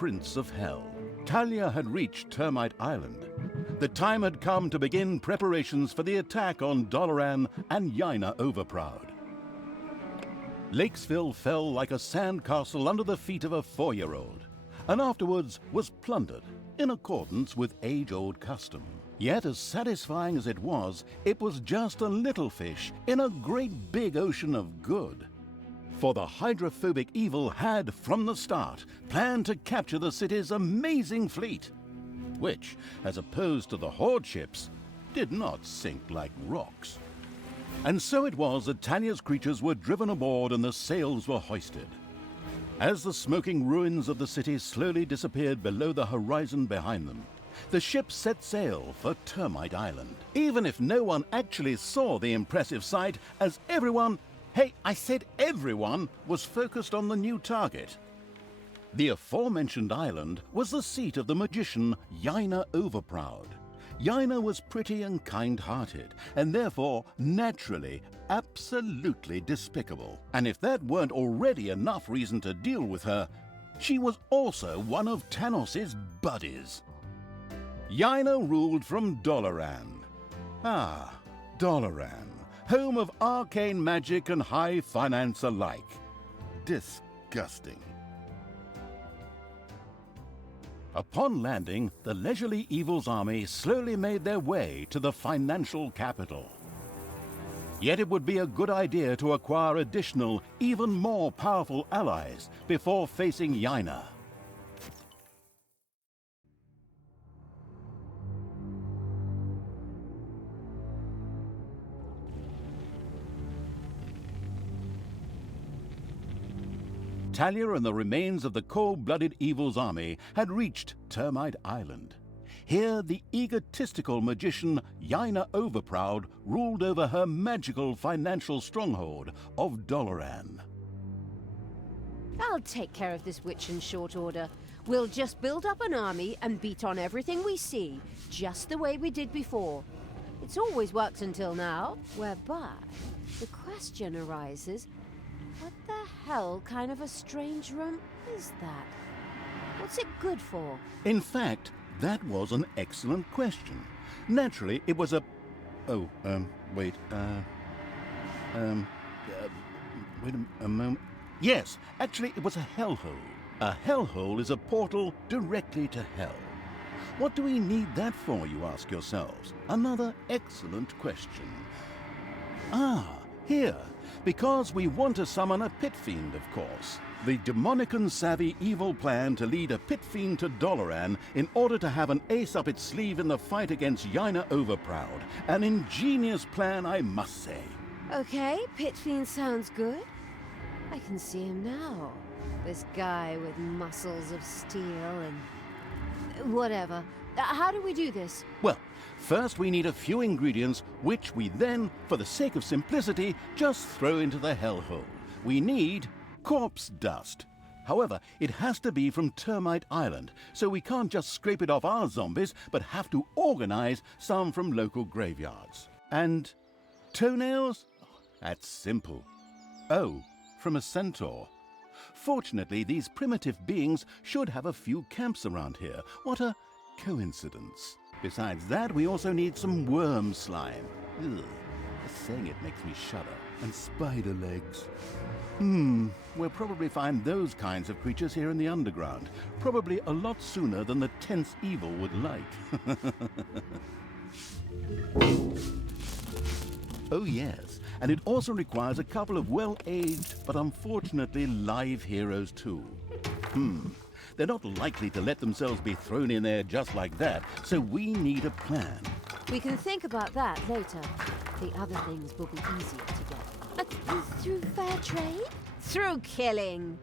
Prince of Hell. Talia had reached Termite Island. The time had come to begin preparations for the attack on Doloran and Yaina Overproud. Lakesville fell like a sandcastle under the feet of a 4-year-old, and afterwards was plundered in accordance with age-old custom. Yet as satisfying as it was just a little fish in a great big ocean of good. For the hydrophobic evil had, from the start, planned to capture the city's amazing fleet, which, as opposed to the Horde ships, did not sink like rocks. And so it was that Talia's creatures were driven aboard and the sails were hoisted. As the smoking ruins of the city slowly disappeared below the horizon behind them, the ship set sail for Termite Island. Even if no one actually saw the impressive sight, as everyone, hey, I said everyone, was focused on the new target. The aforementioned island was the seat of the magician Yaina Overproud. Yaina was pretty and kind-hearted, and therefore, naturally, absolutely despicable. And if that weren't already enough reason to deal with her, she was also one of Tanos's buddies. Yaina ruled from Doloran. Ah, Doloran, home of arcane magic and high finance alike. Disgusting. Upon landing, the leisurely evil's army slowly made their way to the financial capital. Yet it would be a good idea to acquire additional, even more powerful allies before facing Yaina. Talia and the remains of the cold-blooded evil's army had reached Termite Island. Here, the egotistical magician Yaina Overproud ruled over her magical financial stronghold of Doloran. I'll take care of this witch in short order. We'll just build up an army and beat on everything we see, just the way we did before. It's always worked until now, whereby the question arises, what the hell kind of a strange room is that? What's it good for? In fact, that was an excellent question. Naturally, it was a... wait a moment. Yes, actually, it was a hellhole. A hellhole is a portal directly to hell. What do we need that for, you ask yourselves? Another excellent question. Ah, here. Because we want to summon a pit fiend, of course. The demonic and savvy evil plan to lead a pit fiend to Doloran in order to have an ace up its sleeve in the fight against Yaina Overproud. An ingenious plan, I must say. Okay, pit fiend sounds good. I can see him now. This guy with muscles of steel and... whatever. How do we do this? Well, first we need a few ingredients, which we then, for the sake of simplicity, just throw into the hellhole. We need corpse dust. However, it has to be from Termite Island, so we can't just scrape it off our zombies, but have to organize some from local graveyards. And toenails? That's simple. Oh, from a centaur. Fortunately, these primitive beings should have a few camps around here. What a coincidence. Besides that, we also need some worm slime. Ugh, just saying it makes me shudder. And spider legs. We'll probably find those kinds of creatures here in the underground. Probably a lot sooner than the tense evil would like. Oh yes, and it also requires a couple of well-aged, but unfortunately live heroes too. They're not likely to let themselves be thrown in there just like that, so we need a plan. We can think about that later. The other things will be easier to get. Through fair trade? Through killing.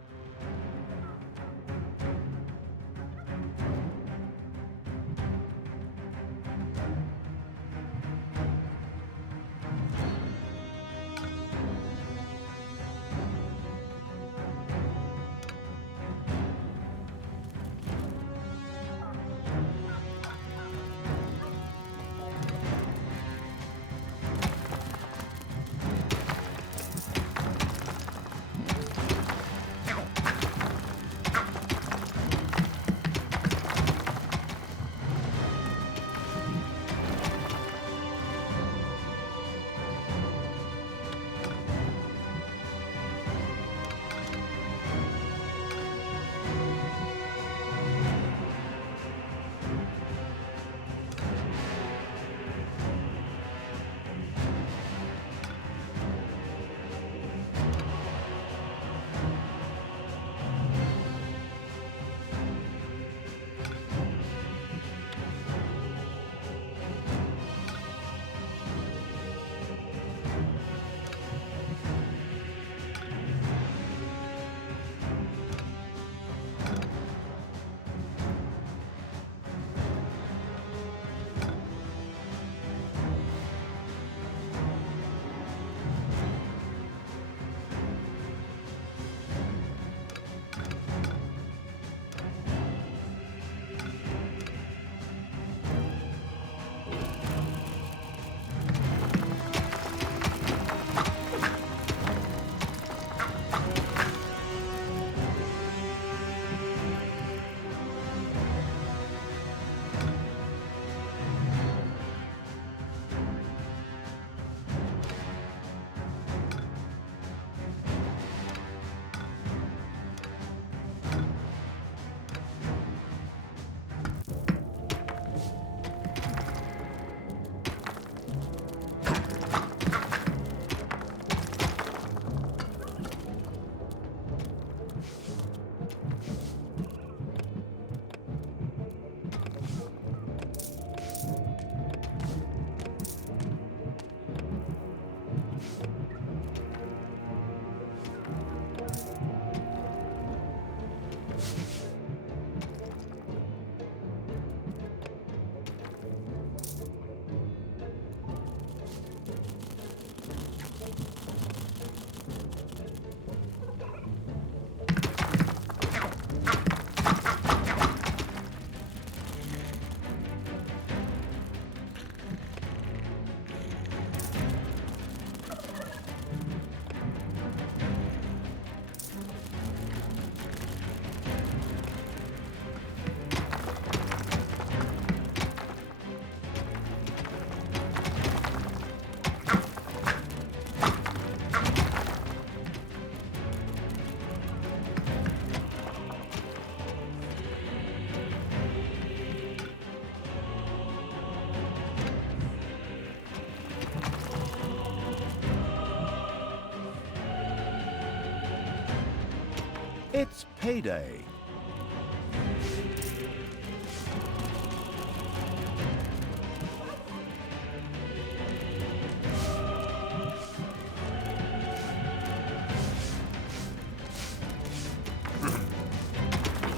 It's payday.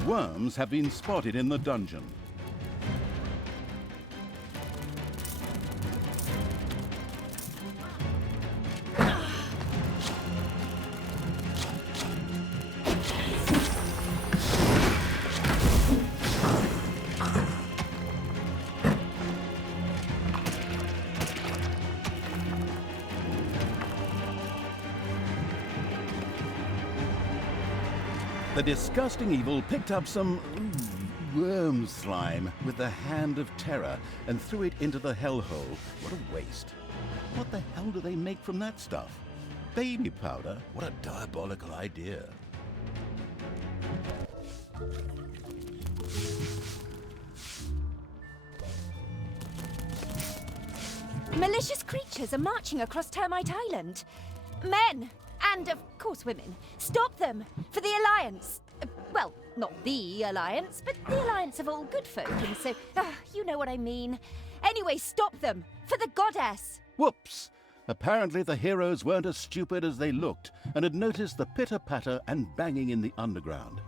Worms have been spotted in the dungeon. The disgusting evil picked up some worm slime with the hand of terror and threw it into the hellhole. What a waste. What the hell do they make from that stuff? Baby powder? What a diabolical idea. Malicious creatures are marching across Termite Island. Men! And, of course, women. Stop them! For the Alliance! Well, not the Alliance, but the Alliance of all good folk, and so... you know what I mean. Anyway, stop them! For the goddess! Whoops! Apparently the heroes weren't as stupid as they looked and had noticed the pitter-patter and banging in the underground.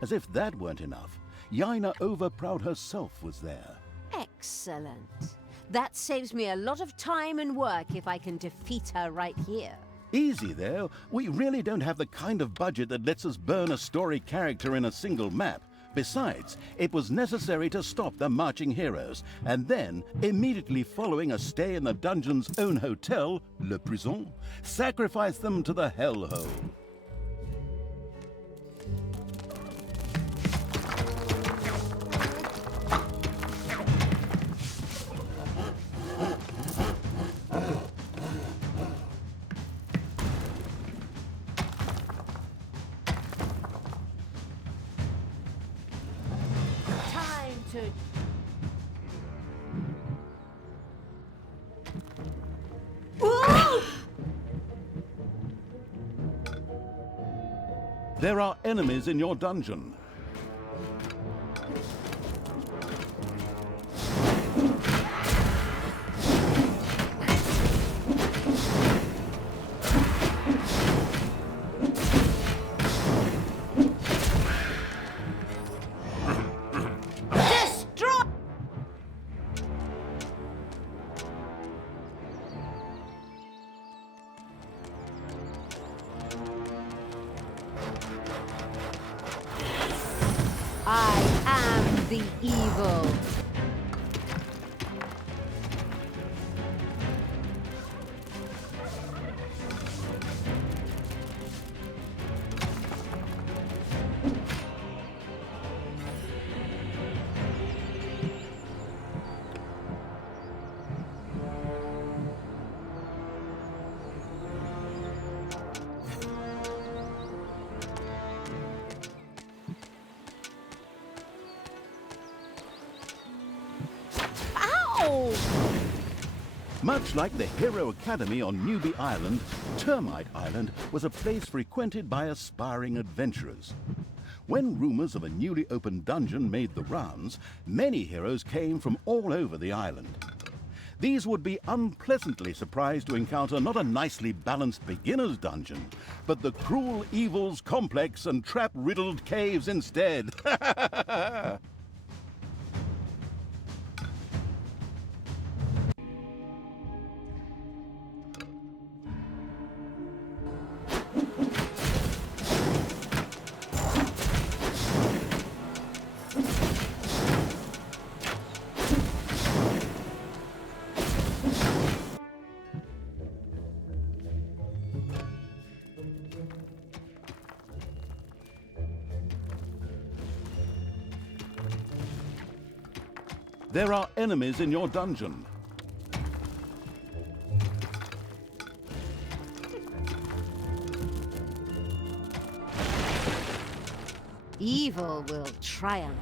As if that weren't enough, Yaina Overproud herself was there. Excellent. That saves me a lot of time and work if I can defeat her right here. Easy there. We really don't have the kind of budget that lets us burn a story character in a single map. Besides, it was necessary to stop the marching heroes, and then, immediately following a stay in the dungeon's own hotel, Le Prison, sacrifice them to the hellhole. There are enemies in your dungeon. I am the evil. Much like the Hero Academy on Newbie Island, Termite Island was a place frequented by aspiring adventurers. When rumors of a newly opened dungeon made the rounds, many heroes came from all over the island. These would be unpleasantly surprised to encounter not a nicely balanced beginner's dungeon, but the cruel evils complex and trap-riddled caves instead. There are enemies in your dungeon. Evil will triumph.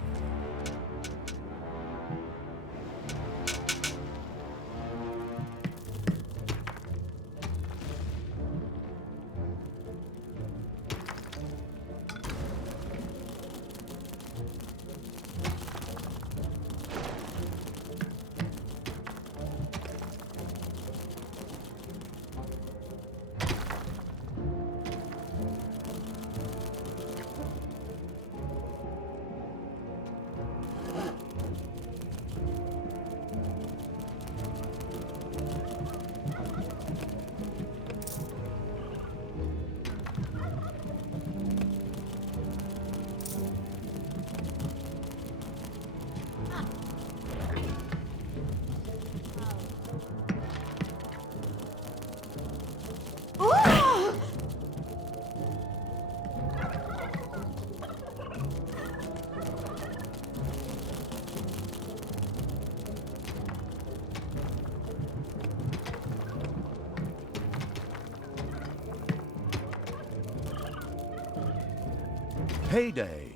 Payday.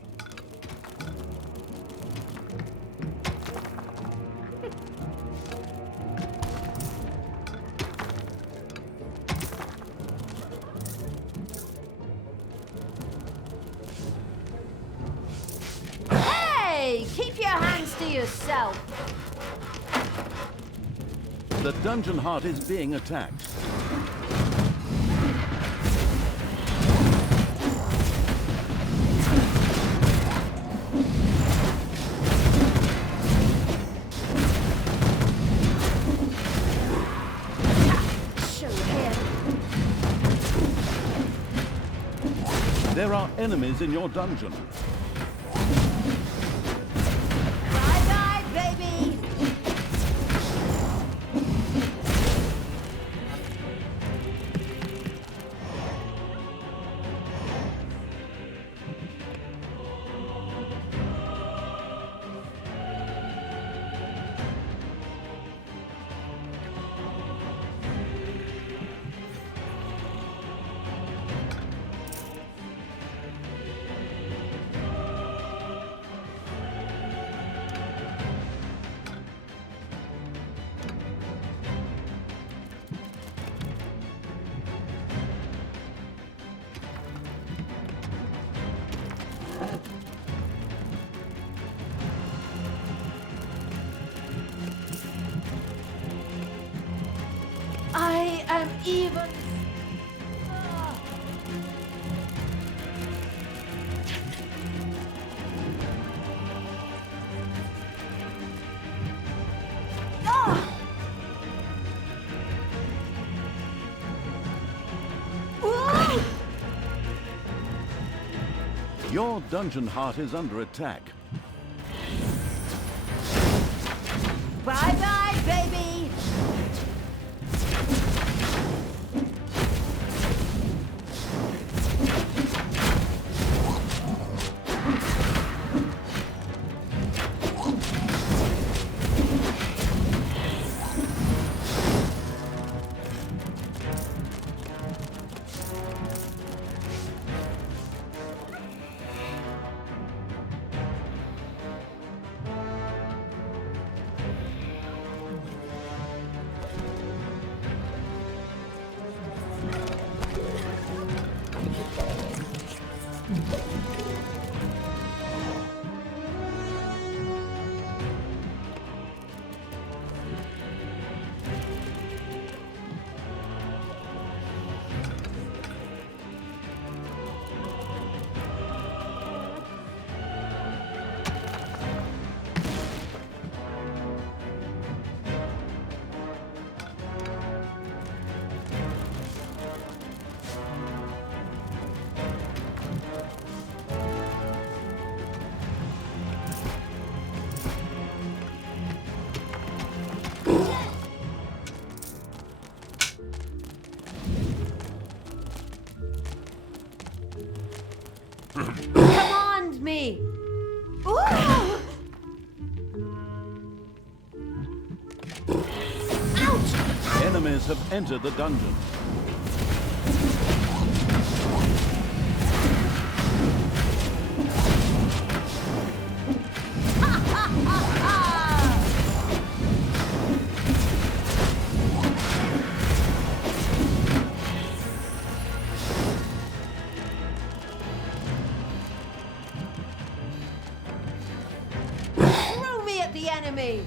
Hey! Keep your hands to yourself. The dungeon heart is being attacked. There are enemies in your dungeon. Bye-bye, baby! I am even... Your dungeon heart is under attack. Bye-bye, baby! Command me! Ooh! Ouch! Enemies have entered the dungeon. Throw me at the enemy!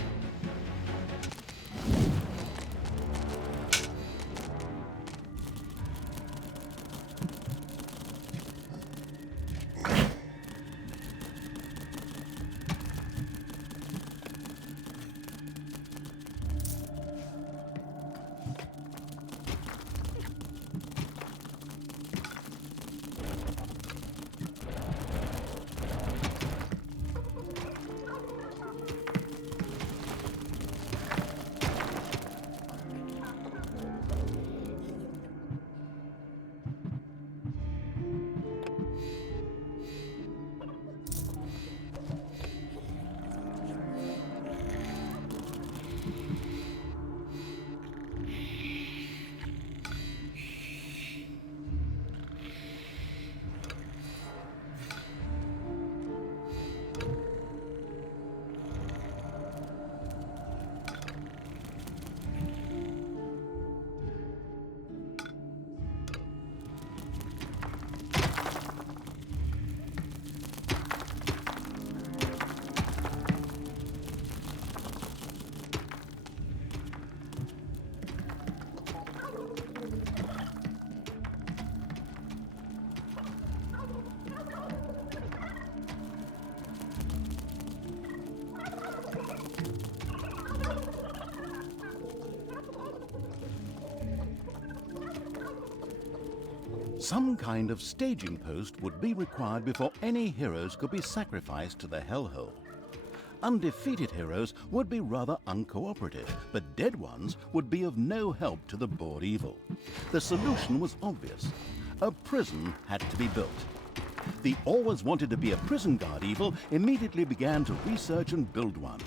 Some kind of staging post would be required before any heroes could be sacrificed to the hellhole. Undefeated heroes would be rather uncooperative, but dead ones would be of no help to the bored evil. The solution was obvious. A prison had to be built. The always wanted to be a prison guard evil immediately began to research and build one.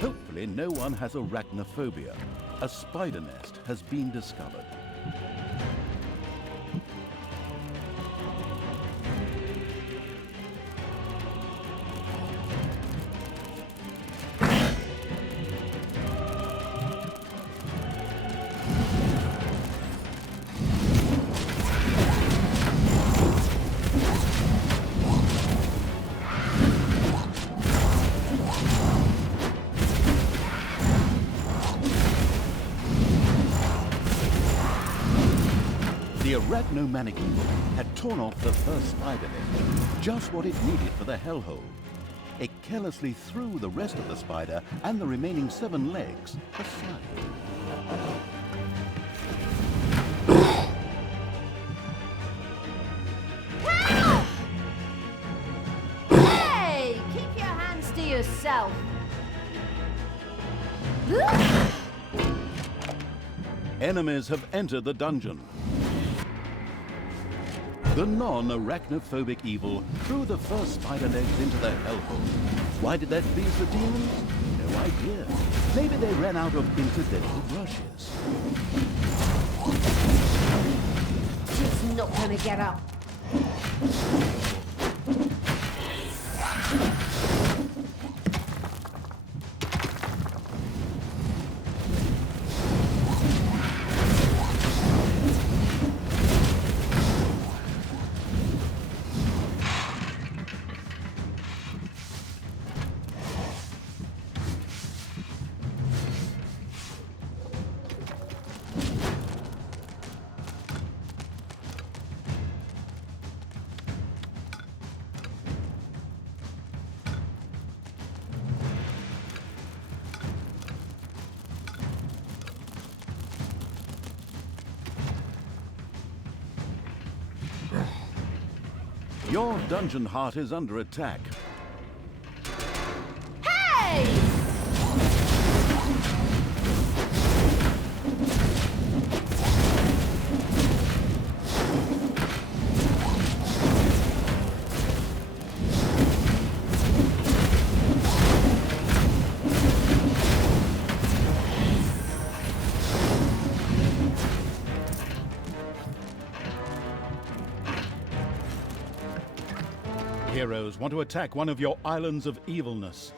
Hopefully no one has arachnophobia. A spider nest has been discovered. The arachnomanic evil had torn off the first spider leg, just what it needed for the hellhole. It carelessly threw the rest of the spider and the remaining 7 legs aside. Hey! Keep your hands to yourself. Enemies have entered the dungeon. The non-arachnophobic evil threw the first spider legs into the hellhole. Why did that please the demons? No idea. Maybe they ran out of incidental brushes. She's not gonna get up. Your dungeon heart is under attack. Hey! Heroes want to attack one of your islands of evilness.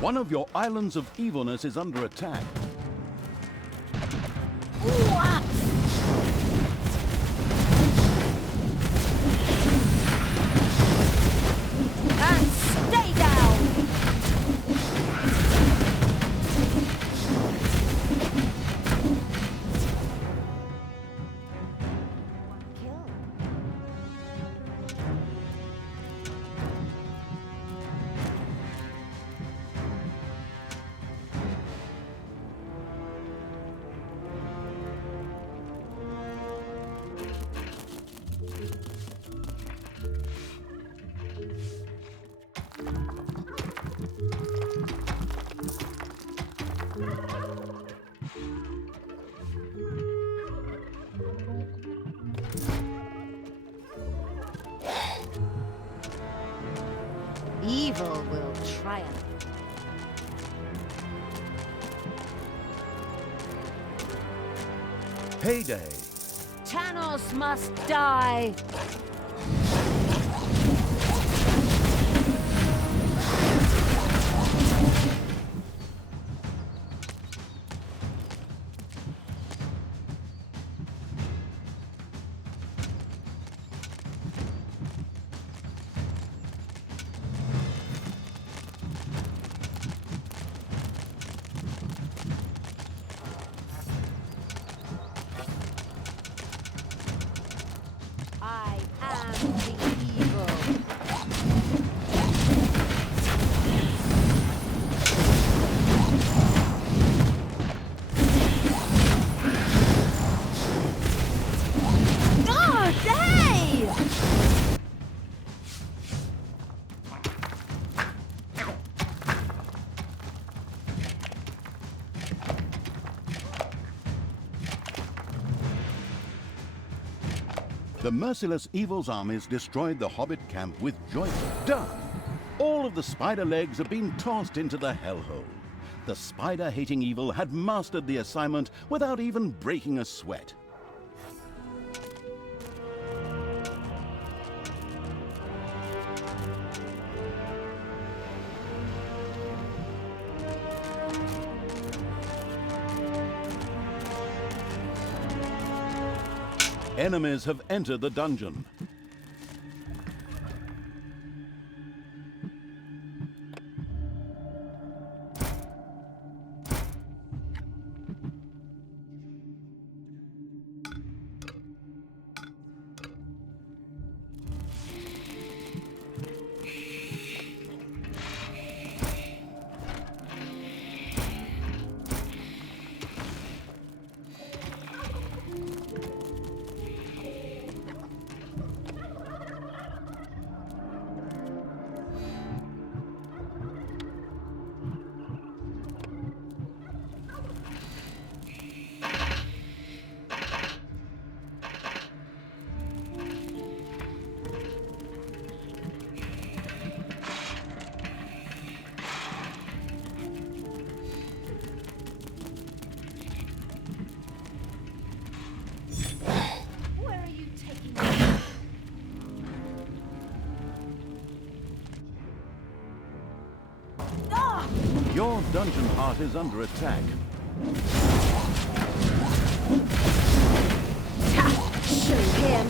One of your islands of evilness is under attack. And stay down! Kill. Evil will triumph. Payday. Tanos must die. I am the evil. Oh, hey! The merciless evil's armies destroyed the Hobbit camp with joy. Done! All of the spider legs have been tossed into the hellhole. The spider-hating evil had mastered the assignment without even breaking a sweat. Enemies have entered the dungeon. Where are you taking me? Ah! Your dungeon heart is under attack. Show him.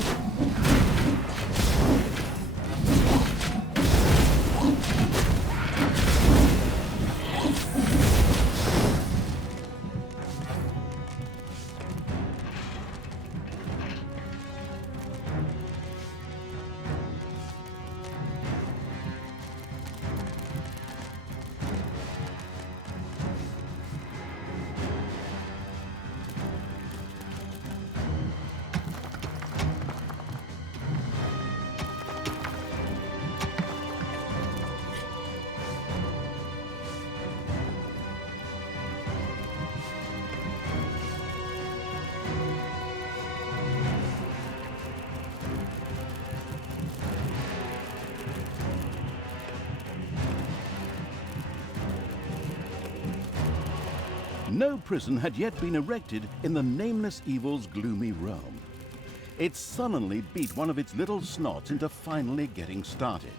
No prison had yet been erected in the nameless evil's gloomy realm. It sullenly beat one of its little snots into finally getting started.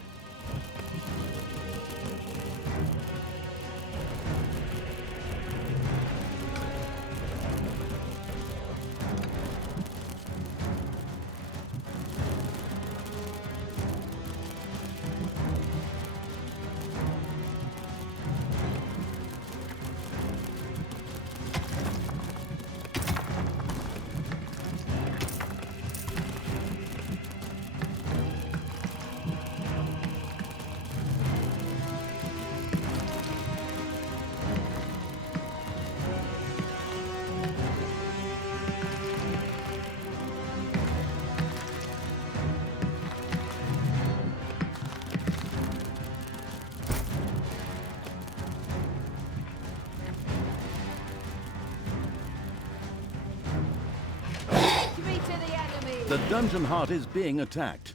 dungeon heart is being attacked.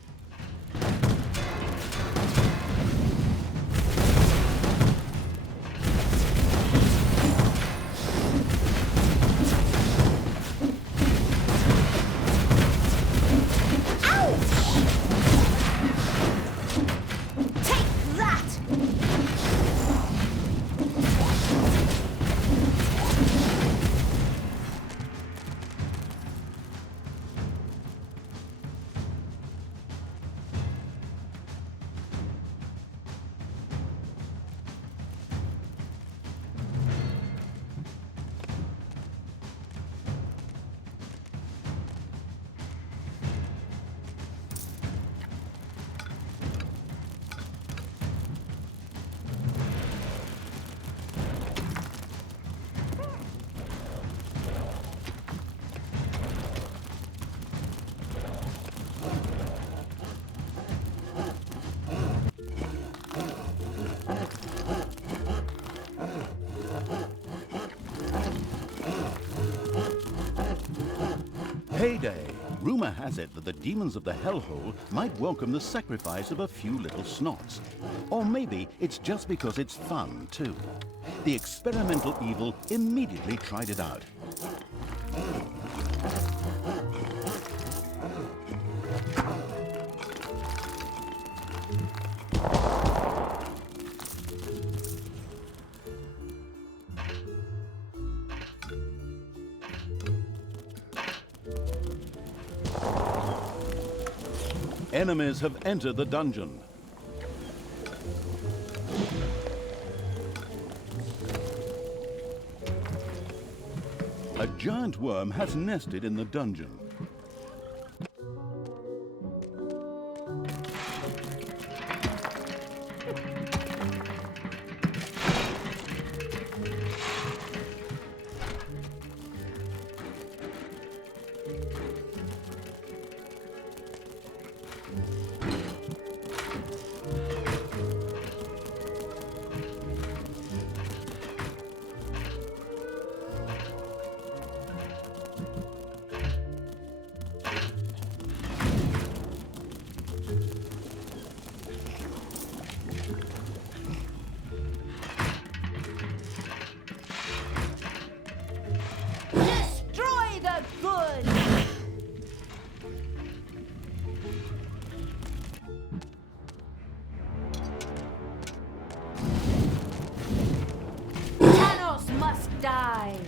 Heyday! Rumor has it that the demons of the hellhole might welcome the sacrifice of a few little snots. Or maybe it's just because it's fun, too. The experimental evil immediately tried it out. Enemies have entered the dungeon. A giant worm has nested in the dungeon. Die.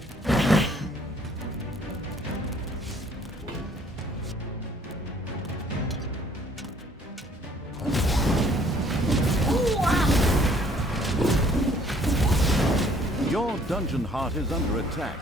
Your dungeon heart is under attack.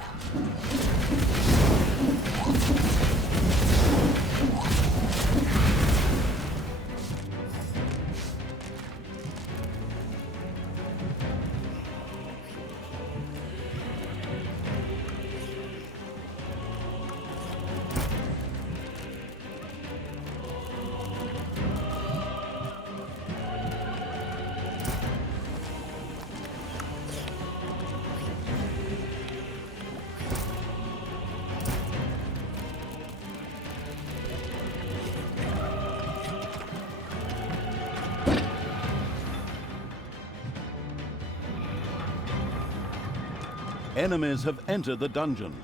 Enemies have entered the dungeon.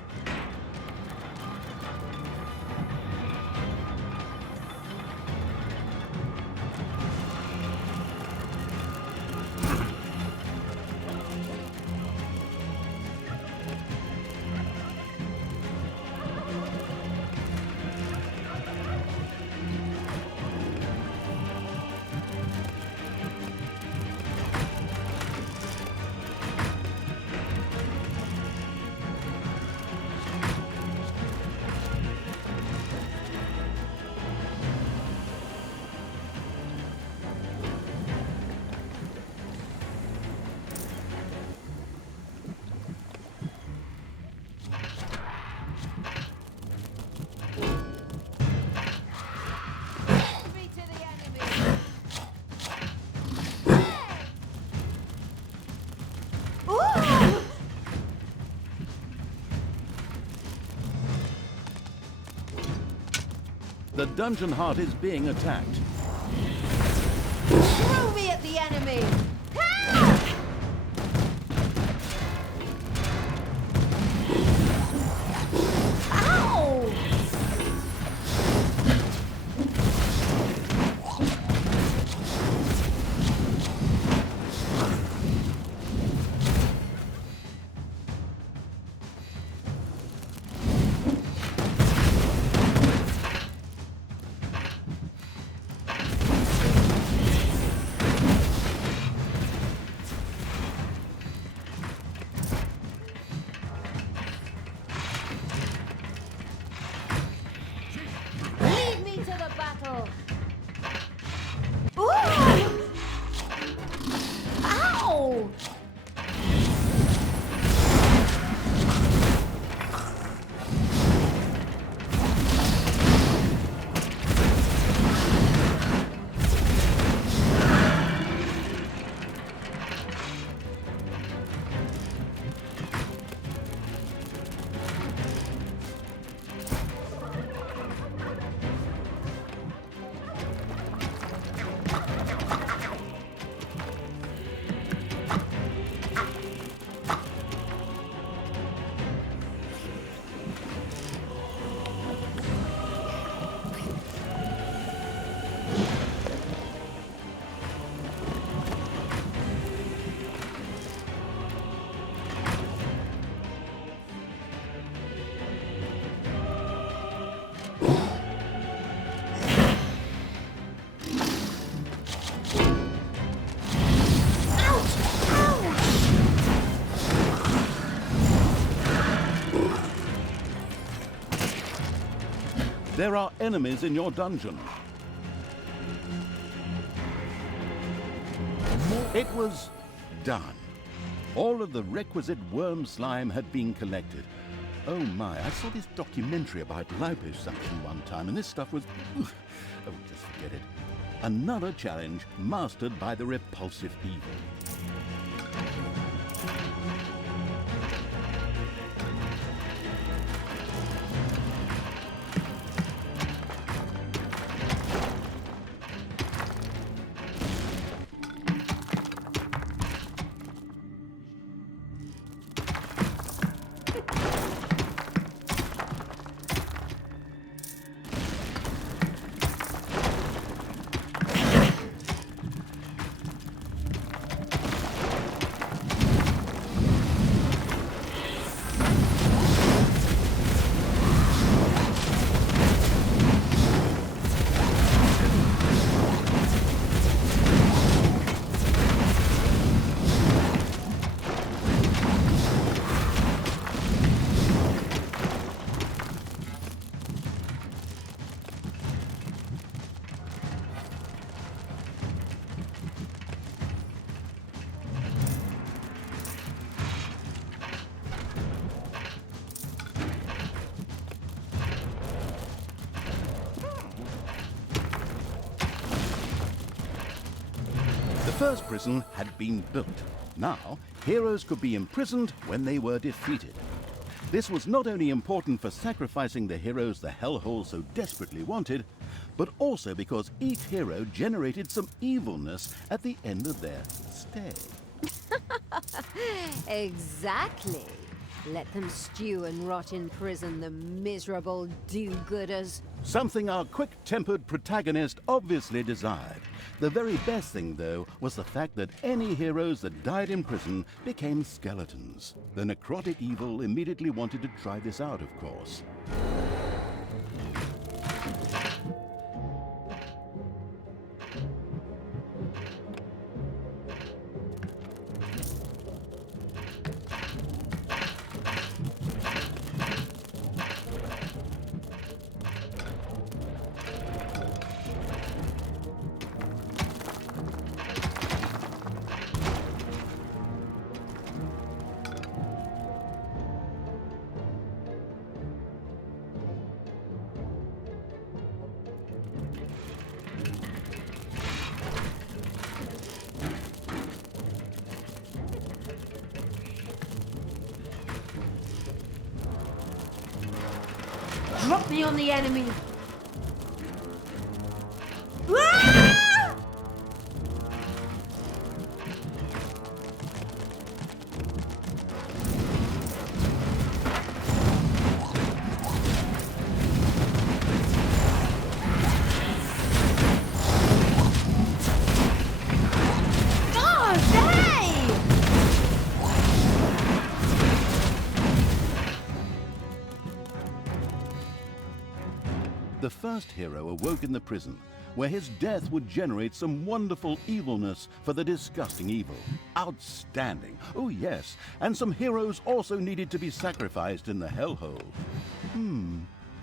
dungeon heart is being attacked. Throw me at the enemy! Help! Ow! Lead me to the battle! Ooh! Ow! There are enemies in your dungeon. It was done. All of the requisite worm slime had been collected. Oh my, I saw this documentary about liposuction one time, and this stuff was... Oh, just forget it. Another challenge mastered by the repulsive evil. The first prison had been built. Now, heroes could be imprisoned when they were defeated. This was not only important for sacrificing the heroes the hellhole so desperately wanted, but also because each hero generated some evilness at the end of their stay. Exactly. Let them stew and rot in prison, the miserable do-gooders. Something our quick-tempered protagonist obviously desired. The very best thing, though, was the fact that any heroes that died in prison became skeletons. The necrotic evil immediately wanted to try this out, of course. Drop me on the enemy! first hero awoke in the prison, where his death would generate some wonderful evilness for the disgusting evil. Outstanding. Oh yes, and some heroes also needed to be sacrificed in the hellhole.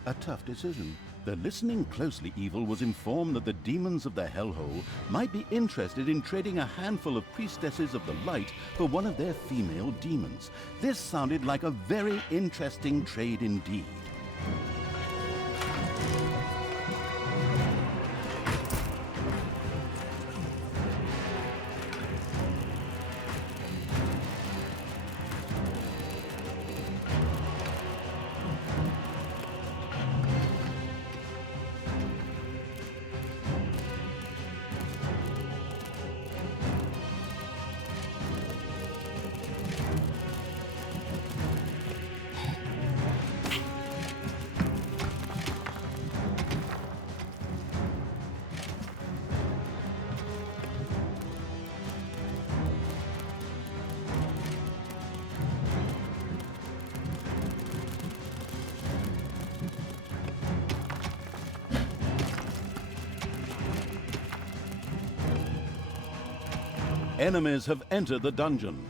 A tough decision. The listening closely evil was informed that the demons of the hellhole might be interested in trading a handful of priestesses of the light for one of their female demons. This sounded like a very interesting trade indeed. Enemies have entered the dungeon.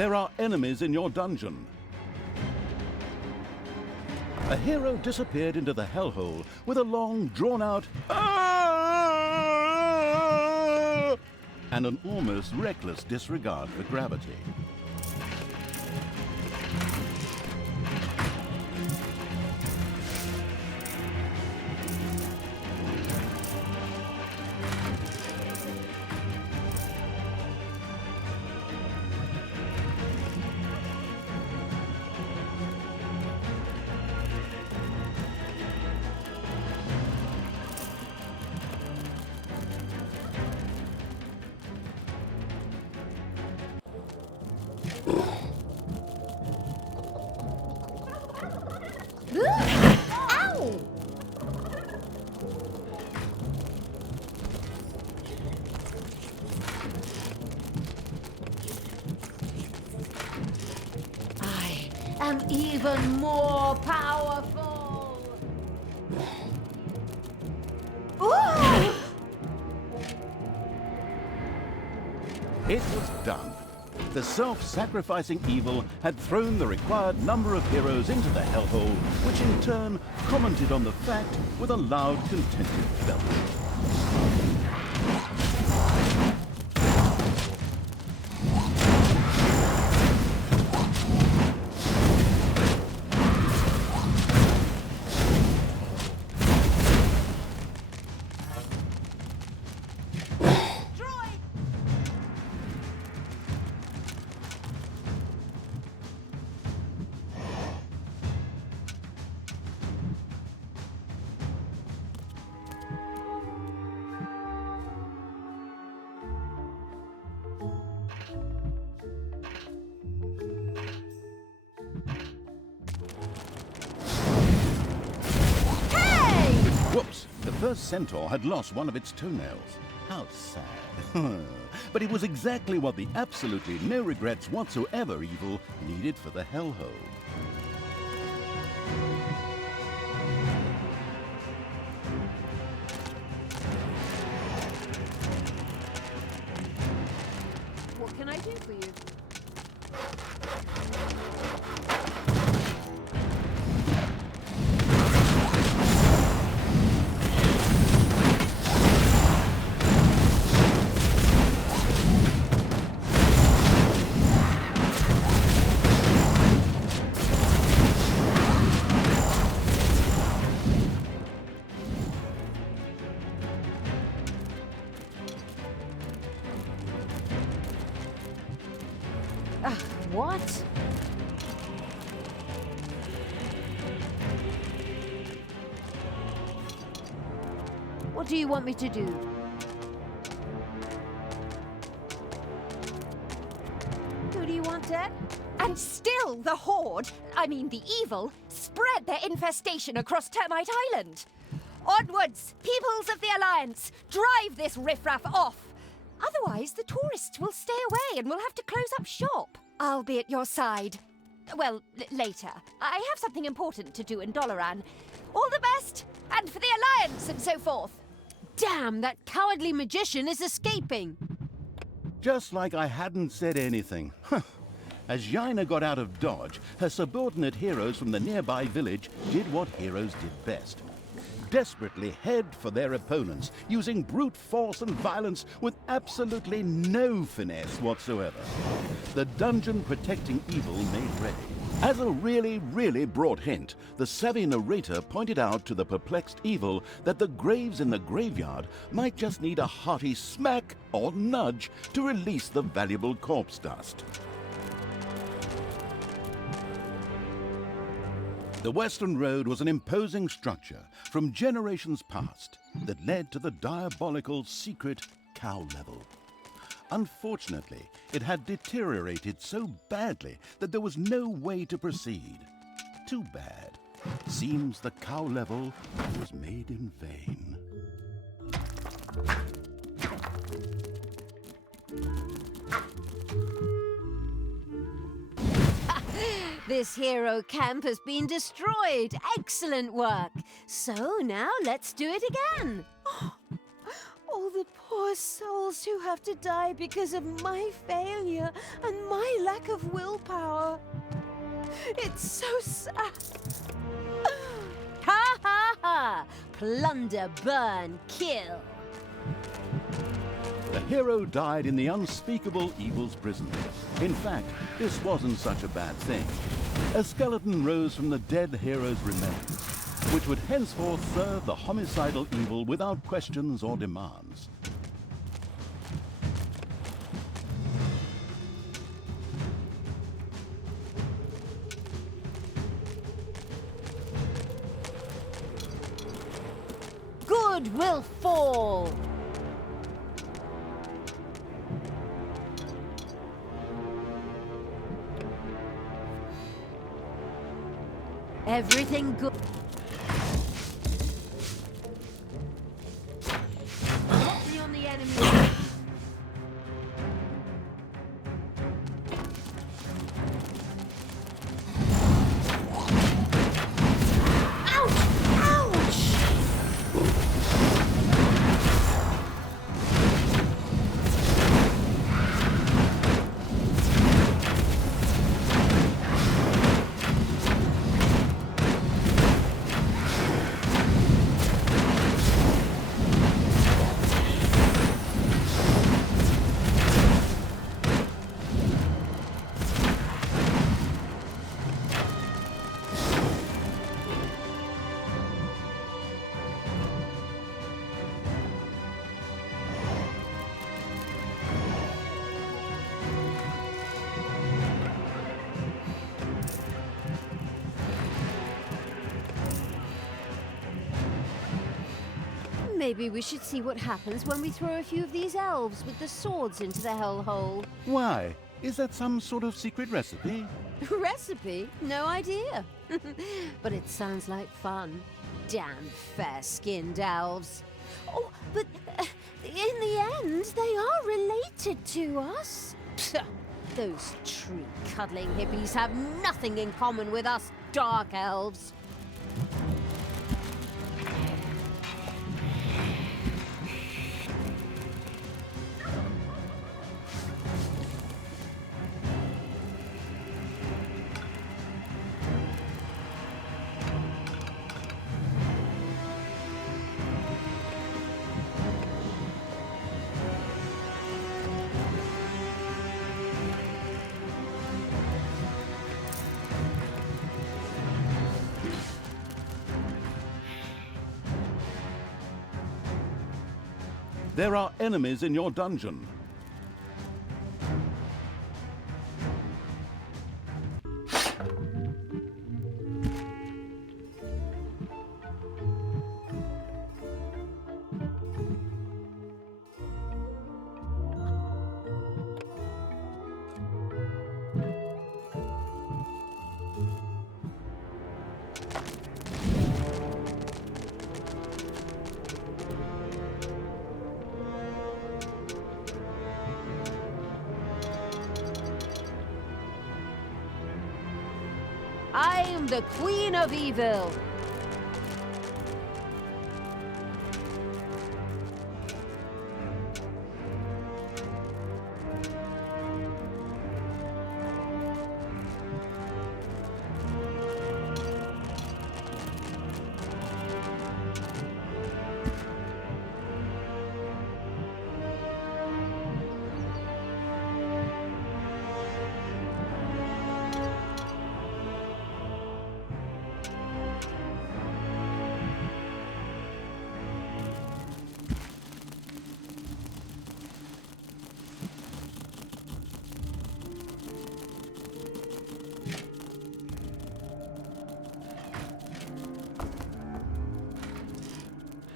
There are enemies in your dungeon. A hero disappeared into the hellhole with a long, drawn-out "Ah!" and an almost reckless disregard for gravity. am even more powerful! Ooh! It was done. The self-sacrificing evil had thrown the required number of heroes into the hellhole, which in turn commented on the fact with a loud, contented belch. first centaur had lost one of its toenails. How sad. But it was exactly what the absolutely no regrets whatsoever evil needed for the hellhole. What can I do for you? What? What do you want me to do? Who do you want dead? And still the Horde, the evil, spread their infestation across Termite Island. Onwards, peoples of the Alliance, drive this riffraff off. Otherwise, the tourists will stay away and we'll have to close up shop. I'll be at your side. Well, later. I have something important to do in Doloran. All the best, and for the Alliance and so forth. Damn, that cowardly magician is escaping! Just like I hadn't said anything. As Jaina got out of Dodge, her subordinate heroes from the nearby village did what heroes did best. Desperately head for their opponents, using brute force and violence with absolutely no finesse whatsoever. The dungeon protecting evil made ready. As a really broad hint, the savvy narrator pointed out to the perplexed evil that the graves in the graveyard might just need a hearty smack or nudge to release the valuable corpse dust. The Western Road was an imposing structure from generations past that led to the diabolical secret cow level. Unfortunately, it had deteriorated so badly that there was no way to proceed. Too bad. Seems the cow level was made in vain. This hero camp has been destroyed. Excellent work. So now let's do it again. All the poor souls who have to die because of my failure and my lack of willpower. It's so sad. Ha ha ha! Plunder, burn, kill. The hero died in the unspeakable evil's prison. In fact, this wasn't such a bad thing. A skeleton rose from the dead hero's remains, which would henceforth serve the homicidal evil without questions or demands. Good will fall. Everything good. Be on the enemy. Maybe we should see what happens when we throw a few of these elves with the swords into the hellhole. Why? Is that some sort of secret recipe? Recipe? No idea. But it sounds like fun. Damn fair-skinned elves. Oh, but in the end, they are related to us. Psst, those tree-cuddling hippies have nothing in common with us dark elves. There are enemies in your dungeon. I am the Queen of Evil.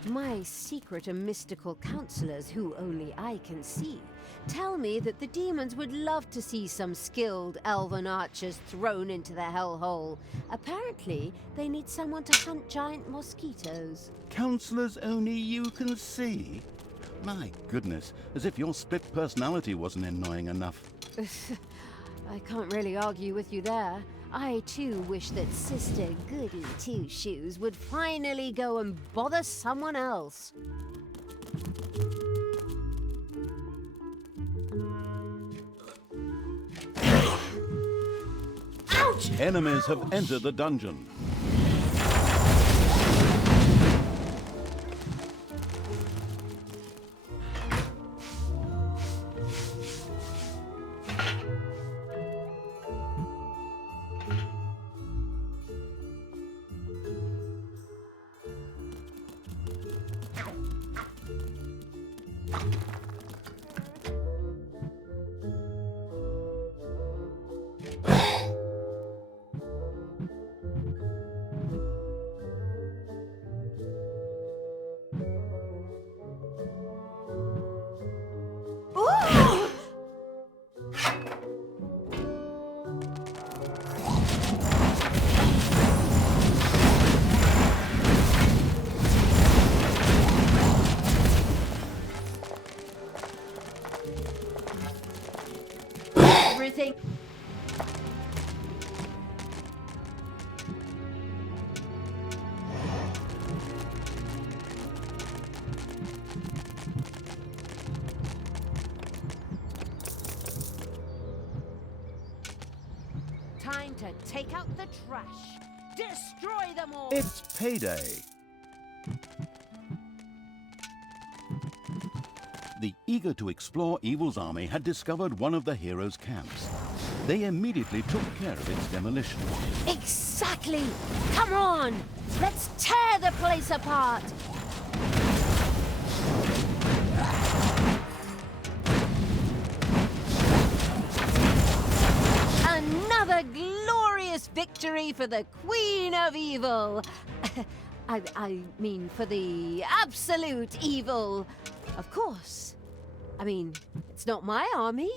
My secret and mystical counselors, who only I can see, tell me that the demons would love to see some skilled elven archers thrown into the hellhole. Apparently, they need someone to hunt giant mosquitoes. Counselors only you can see? My goodness, as if your split personality wasn't annoying enough. I can't really argue with you there. I too wish that Sister Goody Two-Shoes would finally go and bother someone else. Ouch! Enemies have entered the dungeon. Everything. Time to take out the trash. Destroy them all. It's payday. The eager-to-explore Evil's army had discovered one of the heroes' camps. They immediately took care of its demolition. Exactly! Come on! Let's tear the place apart! Another glorious victory for the Queen of Evil! I mean, for the absolute evil. Of course. I mean, it's not my army.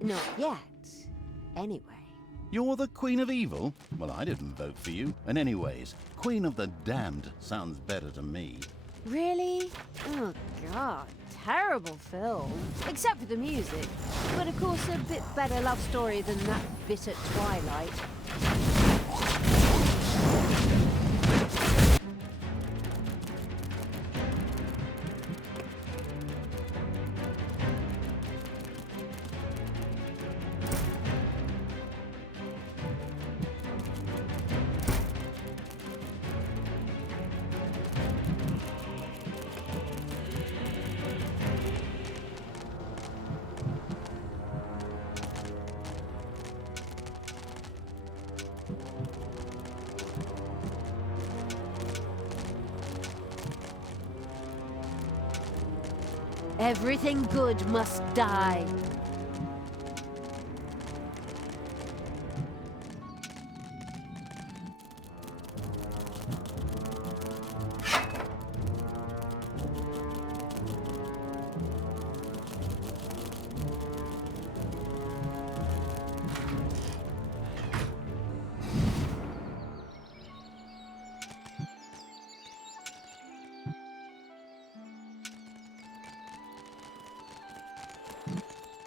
Not yet. Anyway. You're the Queen of Evil? Well, I didn't vote for you. And anyways, Queen of the Damned sounds better to me. Really? Oh, God. Terrible film. Except for the music. But of course, a bit better love story than that bit at Twilight. Everything good must die.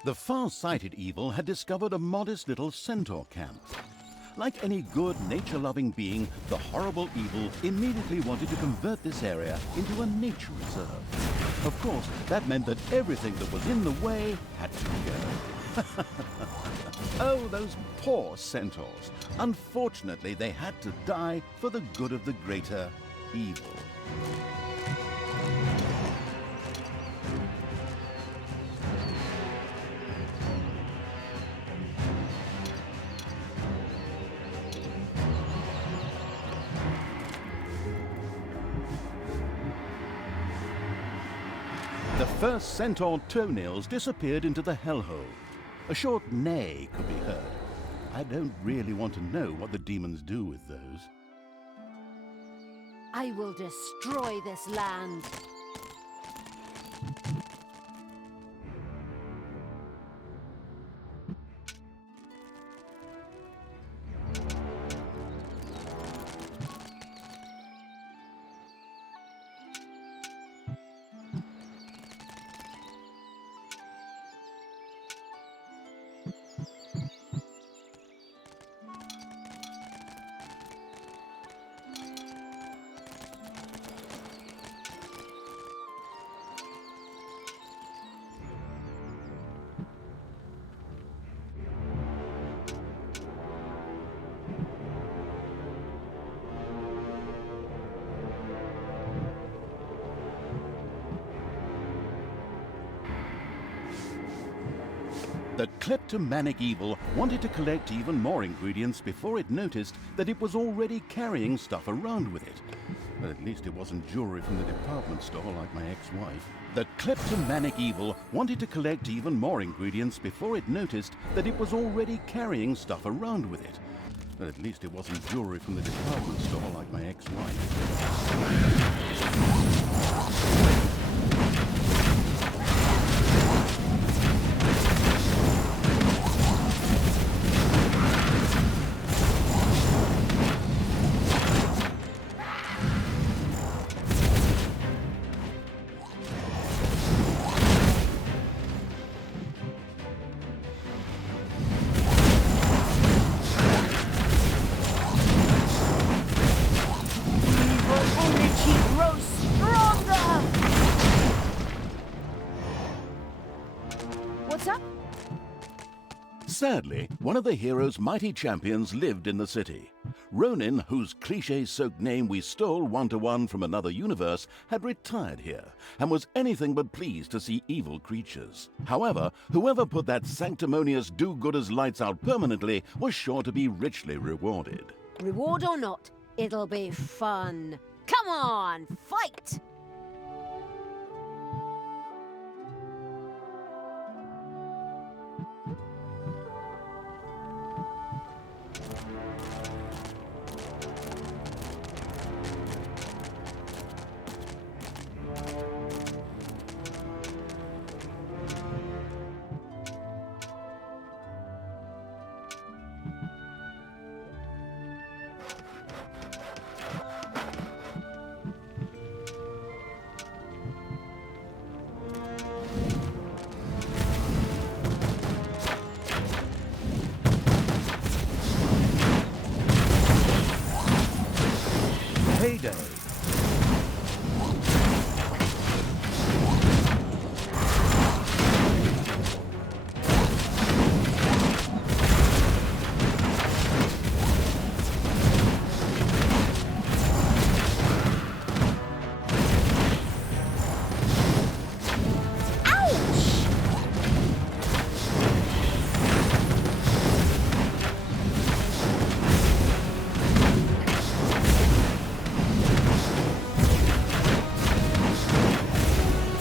The far-sighted evil had discovered a modest little centaur camp. Like any good, nature-loving being, the horrible evil immediately wanted to convert this area into a nature reserve. Of course, that meant that everything that was in the way had to go. Oh, those poor centaurs. Unfortunately, they had to die for the good of the greater evil. The first centaur toenails disappeared into the hellhole. A short neigh could be heard. I don't really want to know what the demons do with those. I will destroy this land. The kleptomanic evil wanted to collect even more ingredients before it noticed that it was already carrying stuff around with it. But at least it wasn't jewelry from the department store like my ex-wife. The kleptomanic evil wanted to collect even more ingredients before it noticed that it was already carrying stuff around with it. But at least it wasn't jewelry from the department store like my ex-wife. What's up? Sadly, one of the hero's mighty champions lived in the city. Ronin, whose cliché-soaked name we stole one-to-one from another universe, had retired here, and was anything but pleased to see evil creatures. However, whoever put that sanctimonious do-gooders lights out permanently was sure to be richly rewarded. Reward or not, it'll be fun. Come on, fight!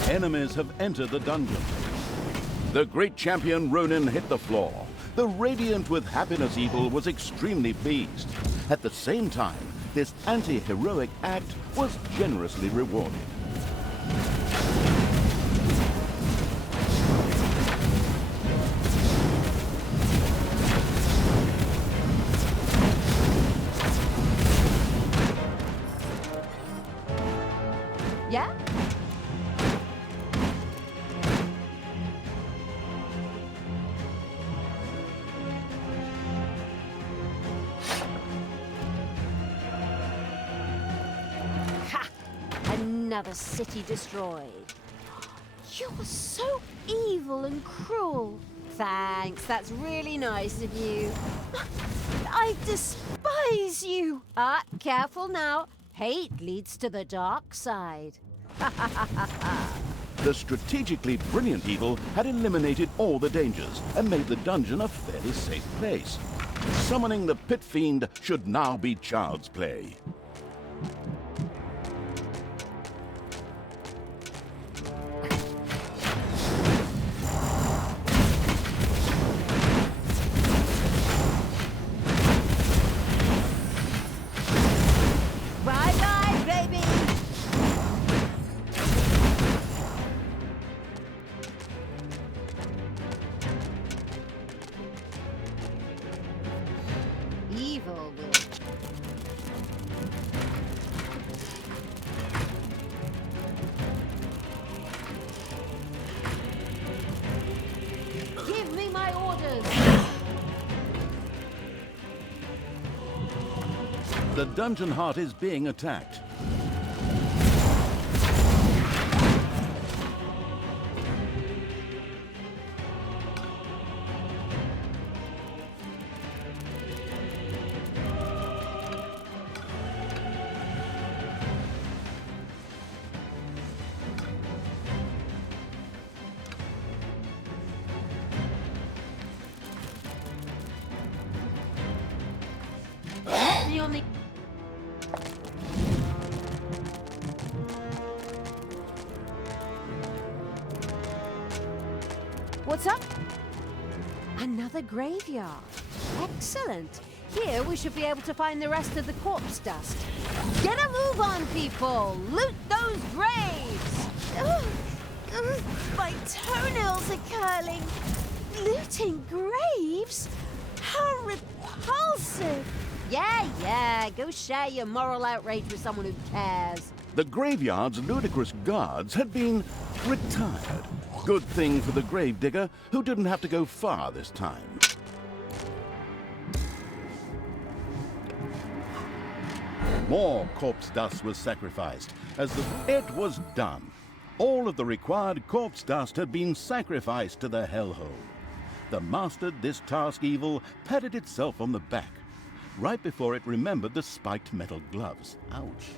Enemies have entered the dungeon. The great champion Ronin hit the floor. The radiant with happiness evil was extremely pleased. At the same time, this anti-heroic act was generously rewarded. Yeah? Ha! Another city destroyed. You're so evil and cruel. Thanks, that's really nice of you. I despise you. Ah, careful now. Hate leads to the dark side. The strategically brilliant evil had eliminated all the dangers and made the dungeon a fairly safe place. Summoning the Pit Fiend should now be child's play. Bye-bye, baby! Evil will... Give me my orders! The dungeon heart is being attacked. The only... What's up? Another graveyard. Excellent. Here we should be able to find the rest of the corpse dust. Get a move on, people! Loot those graves! My toenails are curling. Looting graves? How repulsive! Yeah, go share your moral outrage with someone who cares. The graveyard's ludicrous guards had been retired. Good thing for the gravedigger, who didn't have to go far this time. More corpse dust was sacrificed, as it was done. All of the required corpse dust had been sacrificed to the hellhole. The mastered this task evil patted itself on the back, right before it remembered the spiked metal gloves. Ouch.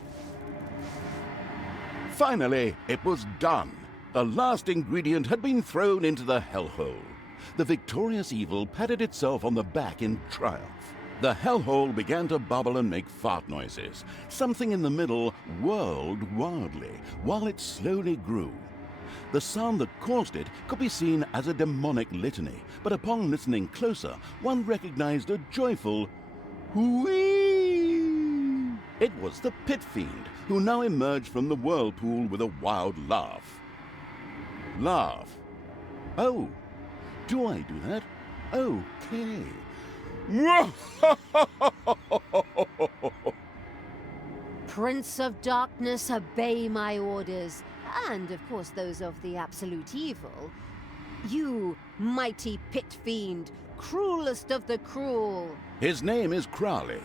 Finally, it was done. A last ingredient had been thrown into the hellhole. The victorious evil patted itself on the back in triumph. The hellhole began to bubble and make fart noises. Something in the middle whirled wildly, while it slowly grew. The sound that caused it could be seen as a demonic litany, but upon listening closer, one recognized a joyful whee! It was the Pit Fiend, who now emerged from the whirlpool with a wild laugh. Laugh. Oh, do I do that? Okay. Prince of Darkness, obey my orders, and of course those of the absolute evil. You, mighty Pit Fiend, cruelest of the cruel. His name is Crowley.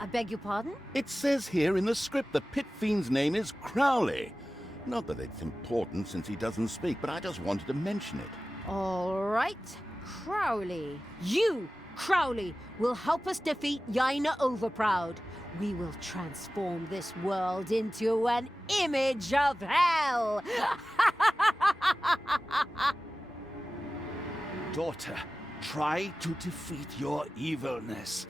I beg your pardon? It says here in the script the Pit Fiend's name is Crowley. Not that it's important since he doesn't speak, but I just wanted to mention it. All right, Crowley. You, Crowley, will help us defeat Yaina Overproud. We will transform this world into an image of hell. Daughter, try to defeat your evilness.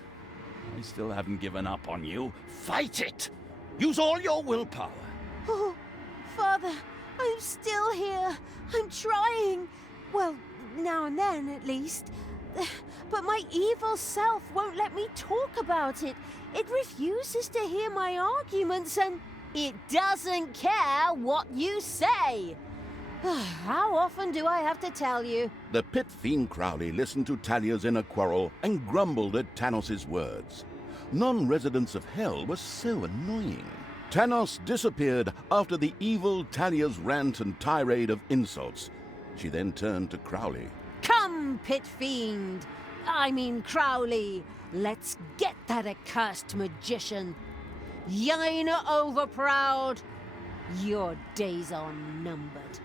I still haven't given up on you. Fight it! Use all your willpower. Oh, Father, I'm I'm still here. I'm trying. Well, now and then, at least. But my evil self won't let me talk about it. It refuses to hear my arguments and it doesn't care what you say. How often do I have to tell you? The pit fiend Crowley listened to Talia's inner quarrel and grumbled at Tanos's words. Non-residents of hell were so annoying. Tanos disappeared after the evil Talia's rant and tirade of insults. She then turned to Crowley. Come, pit fiend! I mean Crowley. Let's get that accursed magician. Yina overproud. Your days are numbered.